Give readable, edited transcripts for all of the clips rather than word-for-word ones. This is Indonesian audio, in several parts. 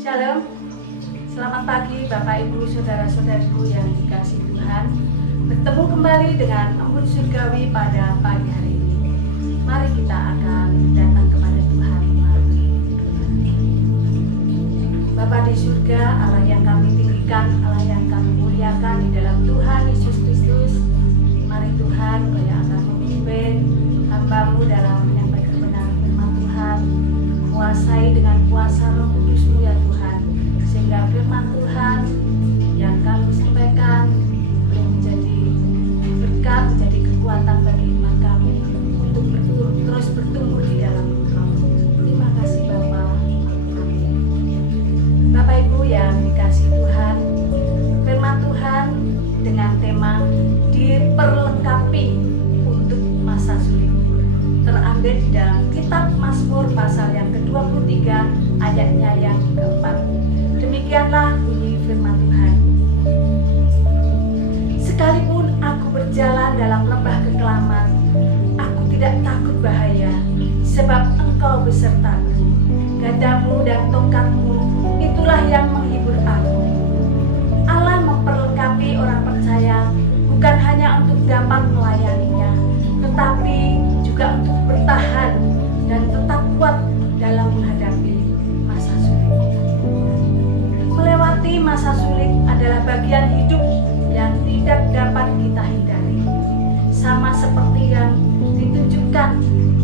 Shalom, selamat pagi Bapak Ibu Saudara-saudariku yang dikasihi Tuhan. Bertemu kembali dengan Embun Surgawi pada pagi hari ini. Mari kita akan datang kepada Tuhan. Bapa di surga, Allah yang kami tinggikan, Allah yang kami muliakan di dalam Tuhan Yesus Kristus. Mari Tuhan, Kau yang akan memimpin hamba-Mu dalam menyampaikan kebenaran firman Tuhan. Kuasai dengan kuasa Roh Kudus-Mu ya Tuhan, sehingga firman Tuhan yang kami sampaikan boleh menjadi berkat, menjadi kekuatan bagi iman kami untuk terus bertumbuh di dalam Engkau. Terima kasih Bapa. Amin. Bapak Ibu yang dikasihi Tuhan, firman Tuhan dengan tema diperlengkapi untuk masa sulit terambil di dalam kitab Mazmur pasal yang ke-23 ayatnya yang keempat. Demikianlah bunyi firman Tuhan. Sekalipun aku berjalan dalam lembah kekelaman, aku tidak takut bahaya, sebab Engkau besertaku. Gadamu dan tongkatmu, itulah yang menghibur aku. Allah memperlengkapi orang percaya bukan hanya untuk dapat melayaninya, tetapi juga untuk bertahan dan tetap kuat dalam menghadapi masa sulit. Melewati masa sulit adalah bagian hidup yang tidak dapat kita hindari. Sama seperti yang ditunjukkan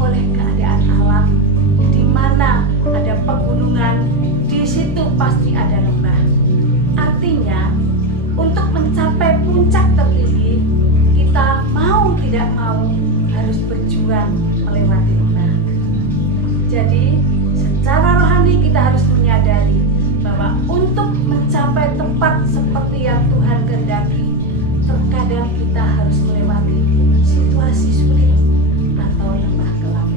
oleh keadaan alam, di mana ada pegunungan, di situ pasti ada lembah. Artinya, untuk mencapai puncak tertinggi, kita mau tidak mau harus berjuang melewati lembah. Jadi, secara rohani kita harus menyadari bahwa untuk mencapai tempat seperti yang Tuhan kehendaki, terkadang kita harus melewati situasi sulit atau lembah kelam.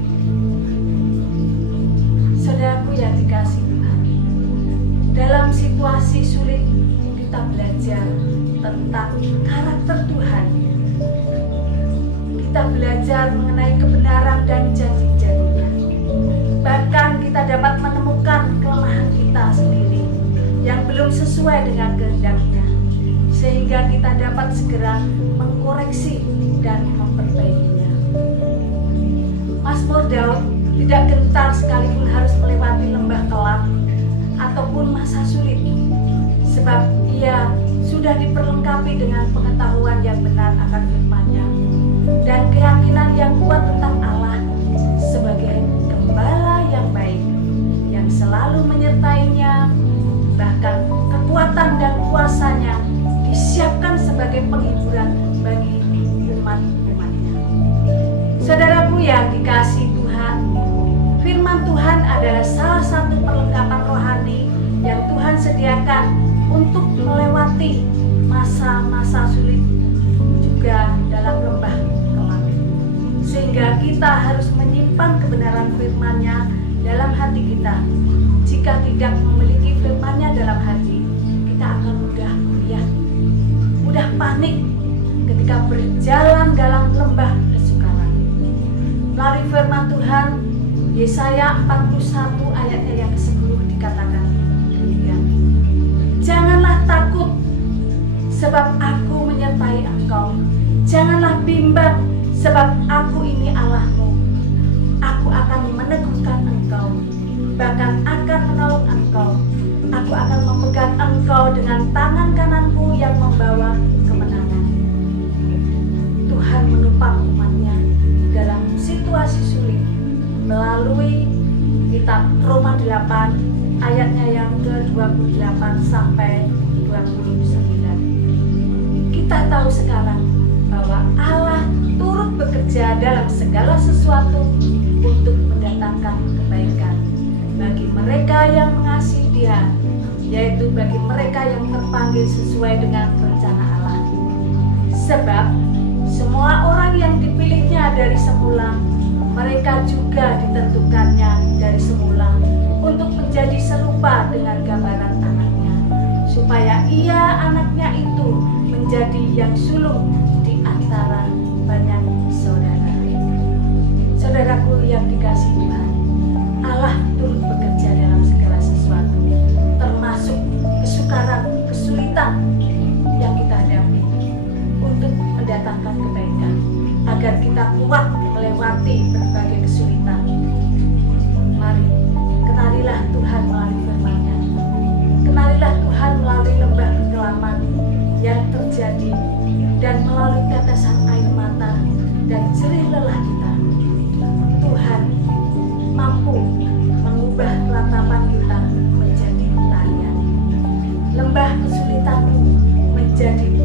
Saudaraku yang dikasihi Tuhan, dalam situasi sulit kita belajar tentang karakter Tuhan. Kita belajar mengenai kebenaran dan janji-janjinya. Bahkan kita dapat menemukan kelemahan kita sendiri yang belum sesuai dengan kehendaknya, sehingga kita dapat segera mengkoreksi dan memperbaikinya. Mazmur Daud tidak gentar sekalipun harus melewati lembah kelam ataupun masa sulit, sebab ia sudah diperlengkapi dengan pengetahuan yang benar akan firman-Nya dan keyakinan yang kuat tentang Allah sebagai gembala yang baik yang selalu menyertainya. Bahkan kekuatan dan kuasanya disiapkan sebagai penghiburan bagi umat-umatnya. Saudaraku yang dikasihi Tuhan, firman Tuhan adalah salah satu perlengkapan rohani yang Tuhan sediakan untuk melewati masa-masa sulit juga dalam lembah kelam. Sehingga kita harus menyimpan kebenaran firman-Nya dalam hati kita. Jika tidak memiliki firman-Nya dalam hati, kita akan mudah goyah, mudah panik ketika berjalan dalam lembah kesukaran. Melalui firman Tuhan, Yesaya 41 ayatnya yang ke-10 dikatakan demikian. Janganlah takut, sebab aku menyertai engkau. Janganlah bimbang, sebab aku ini Allahmu. Aku akan meneguhkan engkau, bahkan akan menolong engkau. Aku akan memegang engkau dengan tangan kananku yang membawa kemenangan. Tuhan menopang umat-Nya dalam situasi sulit melalui kitab Roma 8 ayatnya yang ke-28 sampai 29. Kita tahu sekarang bahwa Allah turut bekerja dalam segala sesuatu untuk mendatangkan kebaikan bagi mereka yang mengasihi Dia, yaitu bagi mereka yang terpanggil sesuai dengan rencana Allah. Sebab semua orang yang dipilihnya dari semula, mereka juga ditentukannya dari semula untuk menjadi serupa dengan gambaran anaknya, supaya ia anaknya itu menjadi yang sulung di antara banyak saudara. Saudaraku yang dikasihi Tuhan, Allah turut bekerja dalam segala sesuatu, termasuk ceritaku menjadi